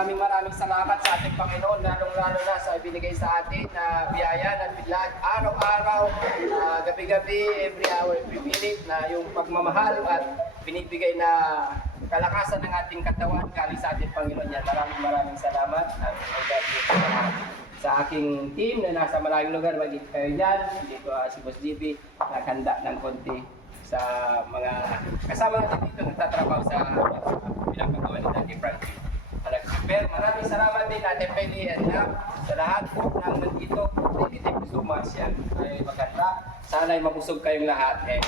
maraming salamat sa ating Panginoon, lalong-lalo na sa ibinigay sa atin na biyaya na biglag araw-araw, gabi-gabi, every hour, every minute, na yung pagmamahal at binibigay na kalakasan ng ating katawan galing sa ating Panginoon yan. Maraming salamat at sa aking team na nasa malayong lugar, magiging kayo dyan. Dito si Boss GB, nakahanda ng konti sa mga kasama natin dito nagtatrabaho sa pinapagawa ni Daddy Frankie. Pero maraming salamat din natin Peli and sa lahat po ng nandito. Thank you so much. Yan ay maganda. Sana ay mabusog kayong lahat. And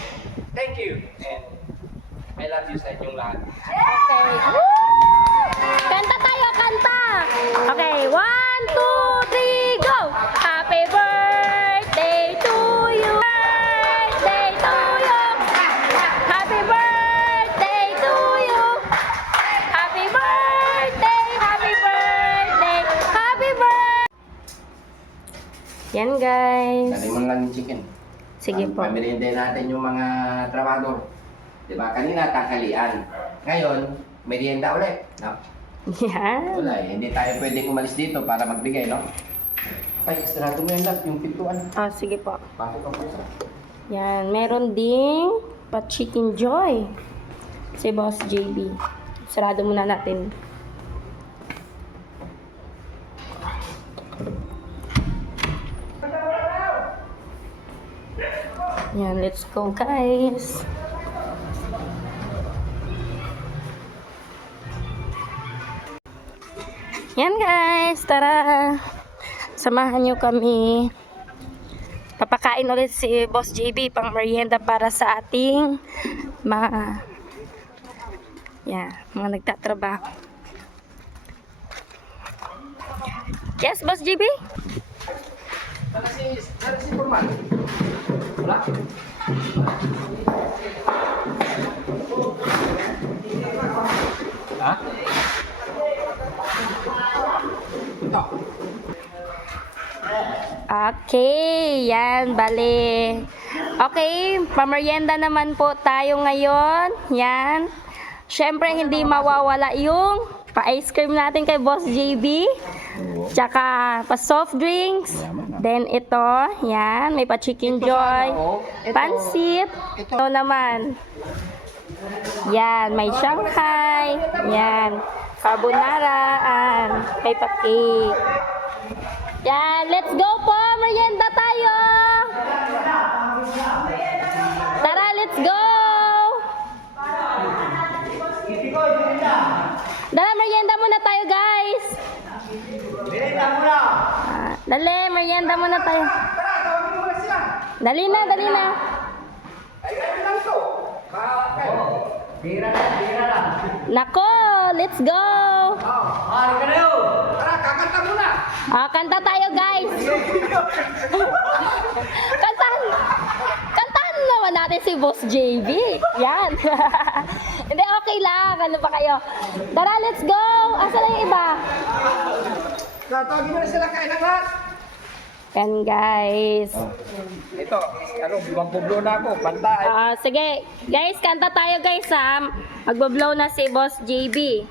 thank you. And I love you sa inyong lahat. Okay. Kanta tayo, kanta! Okay, 1, 2, 3, go! Happy birthday to you! Birthday to you! Happy birthday to you! Happy birthday! Happy birthday! Happy birthday! Yan guys. Dali mo lang yung chicken. Sige po. Pamirihinday natin yung mga trabador. Diba? Kanina tanghalian. Ngayon, merienda ulit. No? Yan. Wala eh. Hindi tayo pwedeng umalis dito para magbigay, no? Ay, ekstrado mo yan lang, yung pintuan. Oh, sige po. Bakit ang puso? Yan. Meron ding pa-chicken joy. Si Boss JB. Sarado muna natin. Yan, let's go guys. Yan guys, tara. Samahan nyo kami. Papakain ulit si Boss JB pang merienda para sa ating mga nagtatrabaho. Yes, Boss JB? Sana si Purman? Wala? Ha? Ito. Okay, yan, bale. Okay, pamerienda naman po tayo ngayon. Yan. Syempre, hindi mawawala yung pa-ice cream natin kay Boss JB. Tsaka pa-soft drinks. Then ito, yan, may pa-chicken joy. Pansit. Ito naman. Yan, may Shanghai. Yan, carbonara. May pa-cake. Yan, let's go po! Merienda tayo! Tara, let's go! Tara, merienda muna tayo, guys! Dali, merienda muna tayo. Dali na, dali na. Ay, ganyan lang to. Bira na. Nako, let's go! Hari ka na yun. Tara, kakanta muna. Kanta tayo, guys! Kantahan naman natin si Boss JB. Yan. Hindi, okay lang. Ano pa kayo? Tara, let's go! Asa na yung iba? Tatawagin mo na sila kain ng lahat. Yan, guys. Ito, magbublo na ako. Pantay. Sige. Guys, kanta tayo, guys, ha? Magbablow na si Boss JB.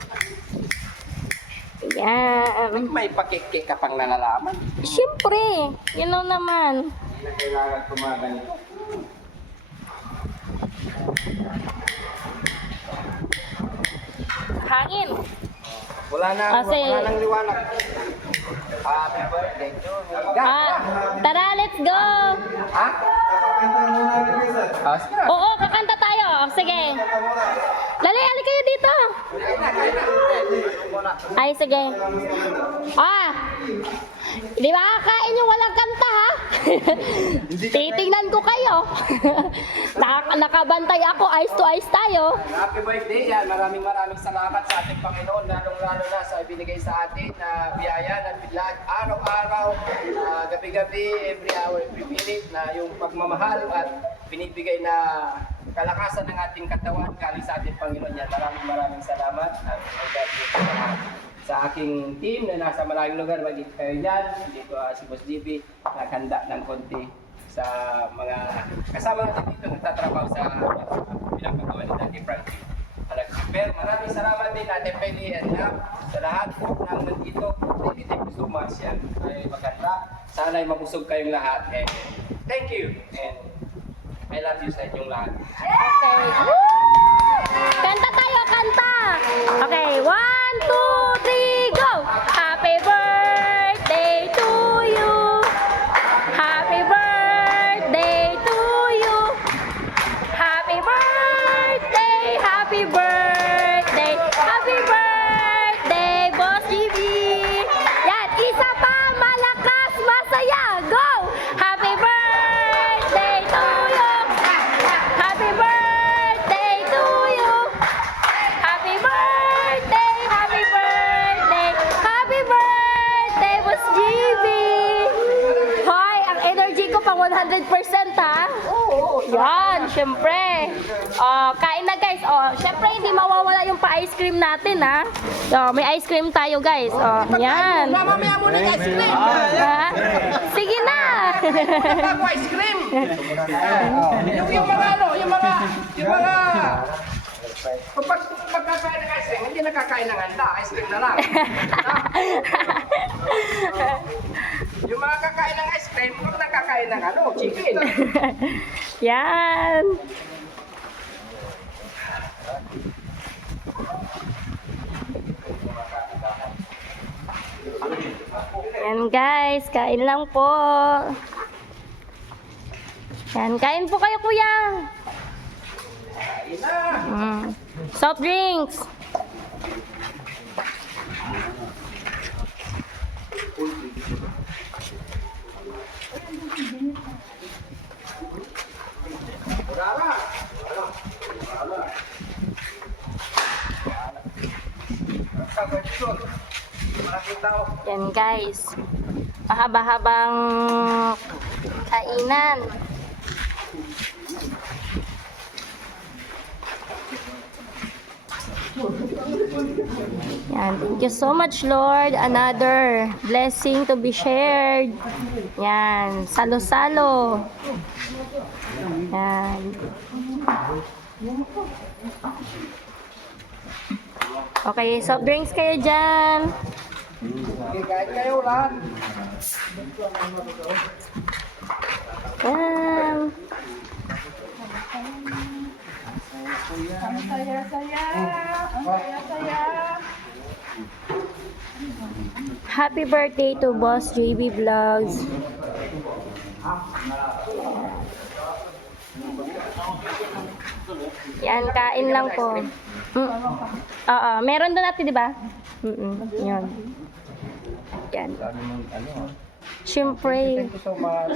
Yan. May pakikik ka pang nalalaman. Siyempre. Yun lang naman. Hindi na kailangan kumaganito. Hangin. Wala Kasi- nang liwanag. Happy birthday to you. Tara, let's go! Ha? Sige na. Oo, kakanta tayo. Sige. Lali, ali kayo dito. Kain na. Ay, sige. Di ba kakain yung walang kanta, ha? Titingnan ko kayo. Nakabantay ako, eyes to eyes tayo. Happy birthday yan. Maraming salamat sa ating Panginoon, lalong-lalo na sa ibinigay sa atin na biyaya na biglag araw-araw, gabi-gabi, every hour, every minute, na yung pagmamahal at binibigay na kalakasan ng ating katawan galing sa ating Panginoon yan. Maraming salamat at I love you sa aking team na nasa malayong lugar, magiging kayo dyan. Dito si Boss GB, nakahanda ng konti sa mga kasama natin dito nagtatrabaho sa pinapagawa ni Daddy Frankie. nag-prepare. Maraming salamat din Ate Penny and Lab sa lahat po ng nandito. Thank you so much. Yan ay maganda. Sana ay mabusog kayong lahat. And thank you. And I love you sa inyong lahat. Okay. Kanta tayo, kanta! Okay, 1, 2, 3, go! Happy birthday to you! Happy birthday to you! Happy birthday! Happy birthday! Happy birthday, Boss GB! Yan, isa pa, malakas, masaya! Go! Happy birthday to you! Happy birthday to you! Happy birthday! Happy birthday! Happy birthday, Boss GB! Hoy, ang energy ko pang 100% ha? Yan, syempre. Kain na guys. Syempre hindi mawawala yung pa-ice cream natin ha. May ice cream tayo guys. Yan. Mamamaya muna yung ice cream. Ha? Sige na. Ako ice cream. Yung mga ano, yung mga kapag pagkakain ng ice cream, hindi nakakain ng handa, ice cream na lang. Yung mga kakain ng ice cream, huwag nakakain ng ano, chicken. Yan. Yan guys, kain lang po. Yan, kain po kayo kuya. Soft drinks. Yan guys, mahaba-habang kainan. Yan, thank you so much Lord. Another blessing to be shared. Yan, salo-salo. Yan. Okay, soft drinks kayo dyan. Okay, kahit kayo lahat. Yan. Happy birthday to Boss JB Vlogs. Yan, kain lang po. Oo, meron doon natin, di ba? Yan. Yan. Siyempre. Thank you so much.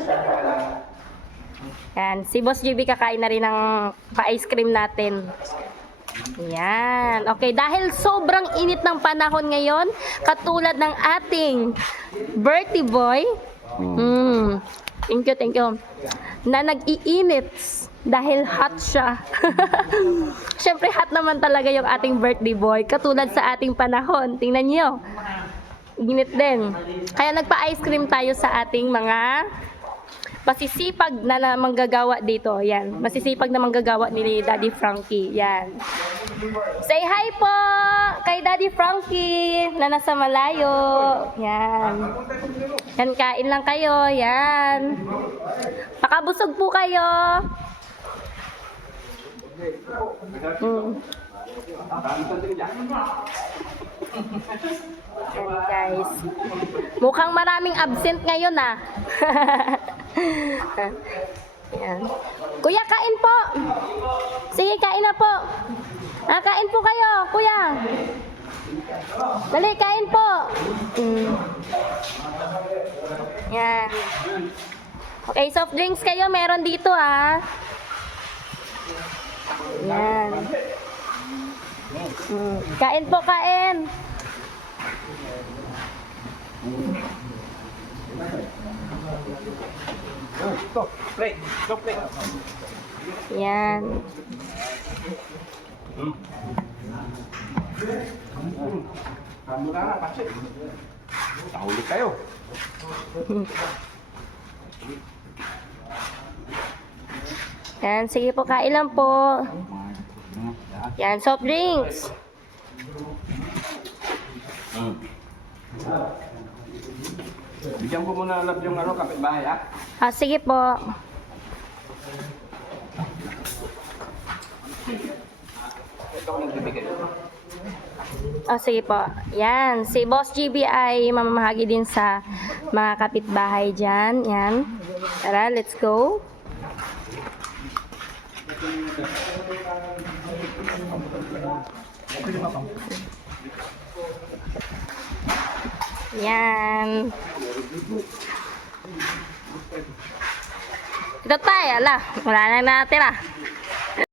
Yan, si Boss JB kakain na rin ng pa-ice cream natin. Yan. Okay, dahil sobrang init ng panahon ngayon, katulad ng ating birthday boy, thank you, na nag-iinit dahil hot siya. Siyempre, hot naman talaga yung ating birthday boy, katulad sa ating panahon. Tingnan niyo, init din. Kaya nagpa-ice cream tayo sa ating mga masisipag na manggagawa dito. Yan. Masisipag na manggagawa ni Daddy Frankie. Yan. Say hi po kay Daddy Frankie na nasa malayo. Yan. Yan, kain lang kayo. Yan. Pakabusog po kayo. Yan guys. Mukhang maraming absent ngayon ah. Yan. Kuya, kain po. Sige, kain na po. Kain po kayo, kuya. Dali, kain po. Yan. Okay, soft drinks kayo, meron dito ah. Yan. Kain po, kain. Stop, plate. Stop, plate. Yan. Kamu na, Patrick. Tahuli kayo. Yan, sige po, kain lang po. Yan, soft drinks. Bigyan ko muna love yung ano, kapitbahay ha. Ah, sige po. Ito ko nagbibigay. Ah, sige po. Yan, si Boss GB ay mamamahagi din sa mga kapitbahay dyan. Yan. Tara, let's go. Yan. Ito tayo, ala. Wala na natira.